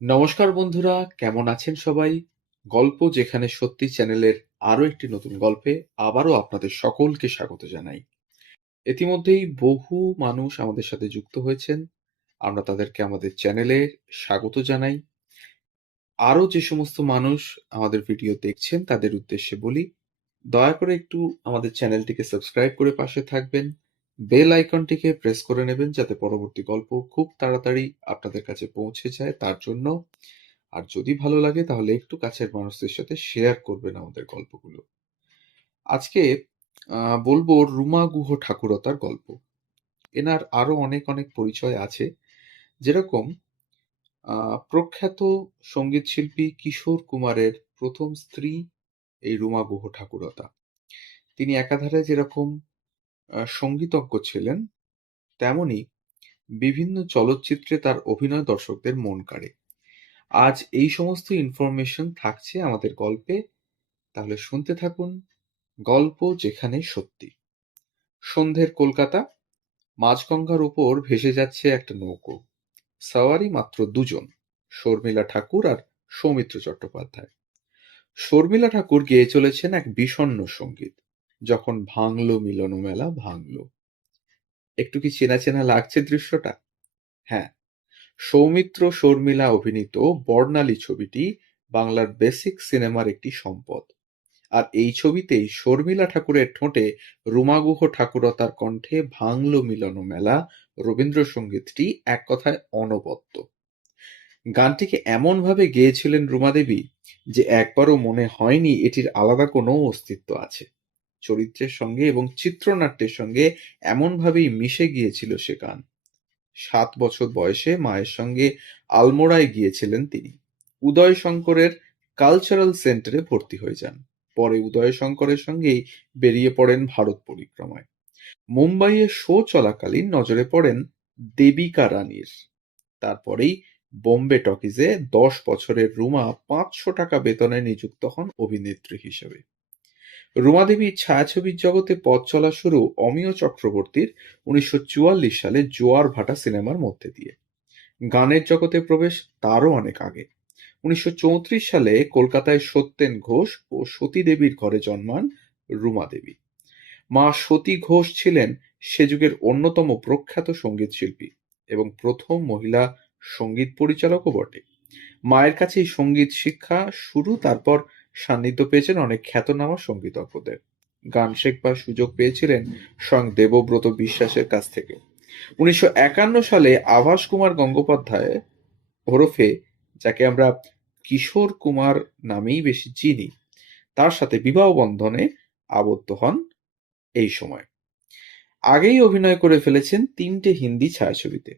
নমস্কার বন্ধুরা, কেমন আছেন সবাই? গল্প যেখানে সত্যি চ্যানেলের আরো একটি নতুন গল্পে আবারও আপনাদের সকলকে স্বাগত জানাই। ইতিমধ্যেই বহু মানুষ আমাদের সাথে যুক্ত হয়েছেন। আমরা তাদেরকে আমাদের চ্যানেলে স্বাগত জানাই। আরো যে সমস্ত মানুষ আমাদের ভিডিও দেখছেন তাদের উদ্দেশ্যে বলি, দয়া করে একটু আমাদের চ্যানেলটিকে সাবস্ক্রাইব করে পাশে থাকবেন। বেল আইকনটিকে প্রেস করে নেবেন যাতে পরবর্তী গল্প খুব তাড়াতাড়ি আপনাদের কাছে পৌঁছে যায় তার জন্য। আর যদি ভালো লাগে তাহলে একটু কাছের মানুষদের সাথে শেয়ার করবেন আমাদের গল্পগুলো। আজকে বলবো রুমা গুহ ঠাকুরতার গল্প। এনার আরো অনেক অনেক পরিচয় আছে, যেরকম প্রখ্যাত সঙ্গীত শিল্পী কিশোর কুমারের প্রথম স্ত্রী এই রুমা গুহ ঠাকুরতা। তিনি একাধারে যেরকম সঙ্গীতজ্ঞ ছিলেন, তেমনি বিভিন্ন চলচ্চিত্রে তার অভিনয় দর্শকদের মন কাড়ে। আজ এই সমস্ত ইনফরমেশন থাকছে আমাদের গল্পে, তাহলে শুনতে থাকুন। গল্প যেখানে সত্যি। সন্ধ্যের কলকাতা, মাঝগঙ্গার উপর ভেসে যাচ্ছে একটা নৌকো। সওয়ারি মাত্র দুজন, শর্মিলা ঠাকুর আর সৌমিত্র চট্টোপাধ্যায়। শর্মিলা ঠাকুর গেয়ে চলেছেন এক বিষণ্ণ সঙ্গীত, যখন ভাঙলো মিলন মেলা ভাঙলো। একটু কি চেনা চেনা লাগছে দৃশ্যটা? হ্যাঁ, সৌমিত্র শর্মিলা অভিনীত বর্ণালী ছবিটি বাংলার বেসিক সিনেমার একটি সম্পদ। আর এই ছবিতেই শর্মিলা ঠাকুরের ঠোঁটে রুমাগুহ ঠাকুরতার কণ্ঠে ভাঙলো মিলন মেলা রবীন্দ্রসঙ্গীতটি এক কথায় অনবদ্য। গানটিকে এমনভাবে গেয়েছিলেন রুমা দেবী যে একবারও মনে হয়নি এটির আলাদা কোনো অস্তিত্ব আছে। চরিত্রের সঙ্গে এবং চিত্রনাট্যের সঙ্গে এমনভাবেই মিশে গিয়েছিল সে গান। 7 বছর বয়সে মায়ের সঙ্গে আলমোড়ায় গিয়েছিলেন তিনি। উদয় শঙ্করের কালচারাল সেন্টারে ভর্তি হয়ে যান। পরে উদয় শঙ্করের সঙ্গেই বেরিয়ে পড়েন ভারত পরিক্রমায়। মুম্বাইয়ে শো চলাকালীন নজরে পড়েন দেবিকা রানীর। তারপরেই বোম্বে টকিজে 10 বছরের রুমা 500 টাকা বেতনে নিযুক্ত হন অভিনেত্রী হিসেবে। রুমা দেবীর ছায়াছবির জগতে পথ চলা শুরু অমিয় চক্রবর্তীর 1944 সালে জোয়ার ভাটা সিনেমার মধ্যে দিয়ে। গানের জগতে প্রবেশ তারও অনেক আগে। 1934 সালে কলকাতায় সত্যেন ঘোষ ও সতী দেবীর ঘরে জন্মান রুমা দেবী। মা সতী ঘোষ ছিলেন সে যুগের অন্যতম প্রখ্যাত সঙ্গীত শিল্পী এবং প্রথম মহিলা সঙ্গীত পরিচালকও বটে। মায়ের কাছেই সঙ্গীত শিক্ষা শুরু, তারপর সান্নিধ্য পেয়েছেন অনেক খ্যাতনামা সঙ্গীতজ্ঞদের। গান শেখবার সুযোগ পেয়েছিলেন স্বয়ং দেবব্রত বিশ্বাসের কাছ থেকে। 1951 সালে আভাস কুমার গঙ্গোপাধ্যায় ওরফে, যাকে আমরা কিশোর কুমার নামেই বেশি চিনি, তার সাথে বিবাহ বন্ধনে আবদ্ধ হন। এই সময় আগেই অভিনয় করে ফেলেছেন 3টে হিন্দি ছায়াছবিতে,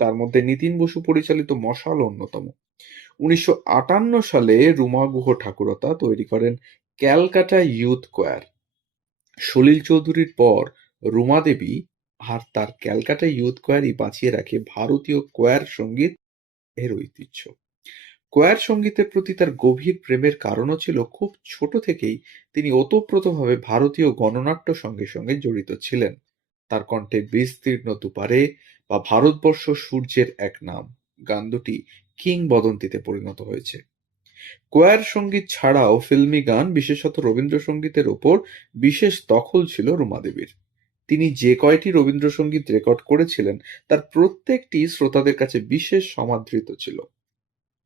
তার মধ্যে নিতিন বসু পরিচালিত মশাল অন্যতম। 1958 সালে রুমা গুহ ঠাকুরতা তৈরি করেন ক্যালকাটা ইয়ুথ কোয়ার। সলিল চৌধুরীর পর রুমা দেবী আর তার ক্যালকাটা ইয়ুথ কোয়ারই বাঁচিয়ে রাখে ভারতীয় কোয়ার সঙ্গীত এর ঐতিহ্য। কোয়ার সঙ্গীতের প্রতি তার গভীর প্রেমের কারণও ছিল খুব ছোট থেকেই তিনি ওতপ্রোতভাবে ভারতীয় গণনাট্য সঙ্গে সঙ্গে জড়িত ছিলেন। তার কণ্ঠে বিস্তীর্ণ দুপারে বা ভারতবর্ষ সূর্যের এক নাম গান দুটি কিংবদন্তিতে পরিণত হয়েছে। কোয়ার সঙ্গীত ছাড়াও ফিল্মি গান, বিশেষত রবীন্দ্রসঙ্গীতের ওপর বিশেষ দখল ছিল রুমা দেবীর। তিনি যে কয়টি রবীন্দ্রসঙ্গীত রেকর্ড করেছিলেন তার প্রত্যেকটি শ্রোতাদের কাছে বিশেষ সমাদৃত ছিল।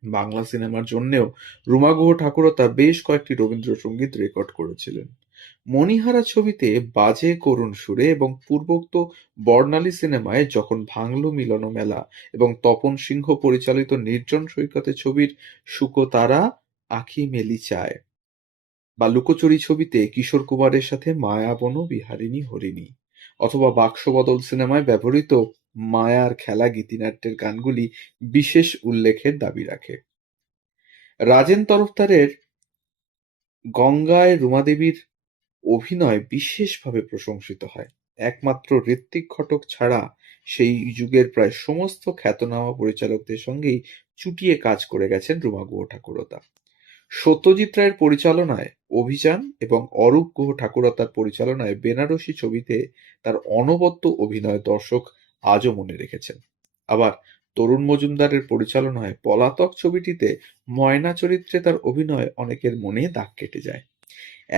বাংলা সিনেমার জন্যেও রুমা গুহ ঠাকুরতা বেশ কয়েকটি রবীন্দ্রসঙ্গীত রেকর্ড করেছিলেন। মণিহারা ছবিতে বাজে করুণ সুরে এবং পূর্বোক্ত বর্ণালী সিনেমায় যখন ভাঙলো মিলন মেলা এবং তপন সিংহ পরিচালিত নির্জন সৈকতে ছবির শুকোতারা আঁখি মেলি চায় বা লুকোচুরি ছবিতে কিশোর কুমারের সাথে মায়াবন বিহারিণী হরিণী, অথবা বাক্সবদল সিনেমায় ব্যবহৃত মায়ার খেলা গীতিনাট্যের গানগুলি বিশেষ উল্লেখের দাবি রাখে। রাজেন তরফদারের গঙ্গায় রুমা দেবীর অভিনয় বিশেষভাবে প্রশংসিত হয়। একমাত্র ঋত্বিক ঘটক ছাড়া সেই যুগের প্রায় সমস্ত খ্যাতনামা পরিচালকদের সঙ্গেই চুটিয়ে কাজ করে গেছেন রুমা গুহ ঠাকুরতা। সত্যজিৎ রায়ের পরিচালনায় অভিযান এবং অরূপ গুহ ঠাকুরতার পরিচালনায় বেনারসি ছবিতে তার অনবদ্য অভিনয় দর্শক আজও মনে রেখেছেন। আবার তরুণ মজুমদারের পরিচালনায় পলাতক ছবিটিতে ময়না চরিত্রে তার অভিনয় অনেকের মনে দাগ কেটে যায়।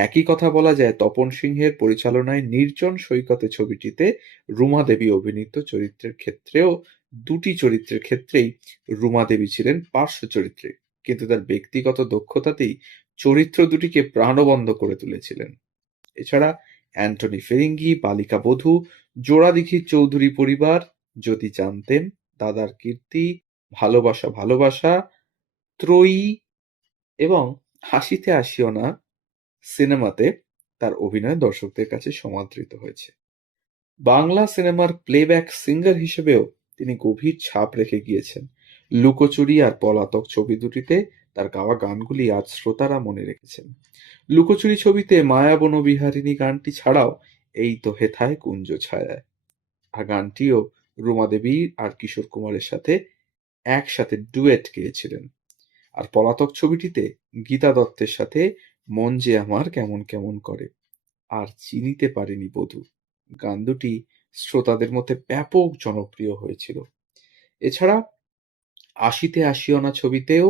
একই কথা বলা যায় তপন সিংহের পরিচালনায় নির্জন সৈকতে ছবিটিতে রুমা দেবী অভিনীত চরিত্রের ক্ষেত্রেও। দুটি চরিত্রের ক্ষেত্রেই রুমা দেবী ছিলেন পার্শ্ব চরিত্রে, কিন্তু তার ব্যক্তিগত দক্ষতাতেই চরিত্র দুটিকে প্রাণবন্ত করে তুলেছিলেন। এছাড়া অ্যান্টনি ফেরিঙ্গি, বালিকা বধূ, জোড়াদীঘির চৌধুরী পরিবার, যদি জানতেন, দাদার কীর্তি, ভালোবাসা ভালোবাসা, ত্রয়ী এবং হাসিতে আসিও না সিনেমাতে তার অভিনয় দর্শকদের কাছে সমাদৃত হয়েছে। বাংলা সিনেমার প্লেব্যাক সিঙ্গার হিসেবেও তিনি গভীর ছাপ রেখে গিয়েছেন। লুকোচুরি আর পলাতক ছবি দুটিতে তার গাওয়া গানগুলি আজ শ্রোতারা মনে রেখেছেন। লুকোচুরি ছবিতে মায়া বনবিহারিণী গানটি ছাড়াও এই তো হেথায় কুঞ্জ ছায়ায় গানটিও রুমা দেবী আর কিশোর কুমারের সাথে একসাথে ডুয়েট গেয়েছিলেন। আর পলাতক ছবিটিতে গীতা দত্তের সাথে মন যে আমার কেমন কেমন করে আর চিনিতে পারেনি বধূ গান দুটি শ্রোতাদের মধ্যে ব্যাপক জনপ্রিয় হয়েছিল। এছাড়া আশিতে আসিও না ছবিতেও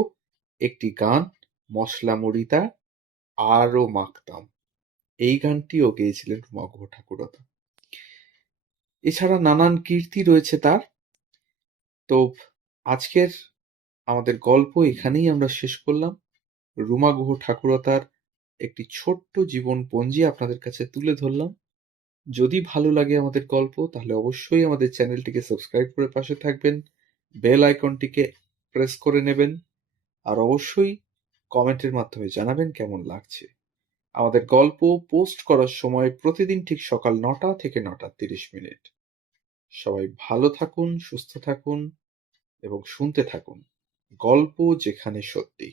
একটি গান, মশলা মুড়িটা আরও মাখতাম, এই গানটিও গেয়েছিলেন রুমা গুহ ঠাকুরতা। এছাড়া নানান কীর্তি রয়েছে তার। তো আজকের আমাদের গল্প এখানেই আমরা শেষ করলাম। রুমা গুহ ঠাকুরতার একটি ছোট্ট জীবনপঞ্জি আপনাদের কাছে তুলে ধরলাম। যদি ভালো লাগে আমাদের গল্প তাহলে অবশ্যই আমাদের চ্যানেলটিকে সাবস্ক্রাইব করে পাশে থাকবেন, বেল আইকনটিকে প্রেস করে নেবেন, আর অবশ্যই কমেন্টের মাধ্যমে জানাবেন কেমন লাগছে। আমাদের গল্প পোস্ট করার সময় প্রতিদিন ঠিক সকাল ৯টা থেকে ৯টা ৩০ মিনিট। সবাই ভালো থাকুন, সুস্থ থাকুন এবং শুনতে থাকুন গল্প যেখানে সত্যি।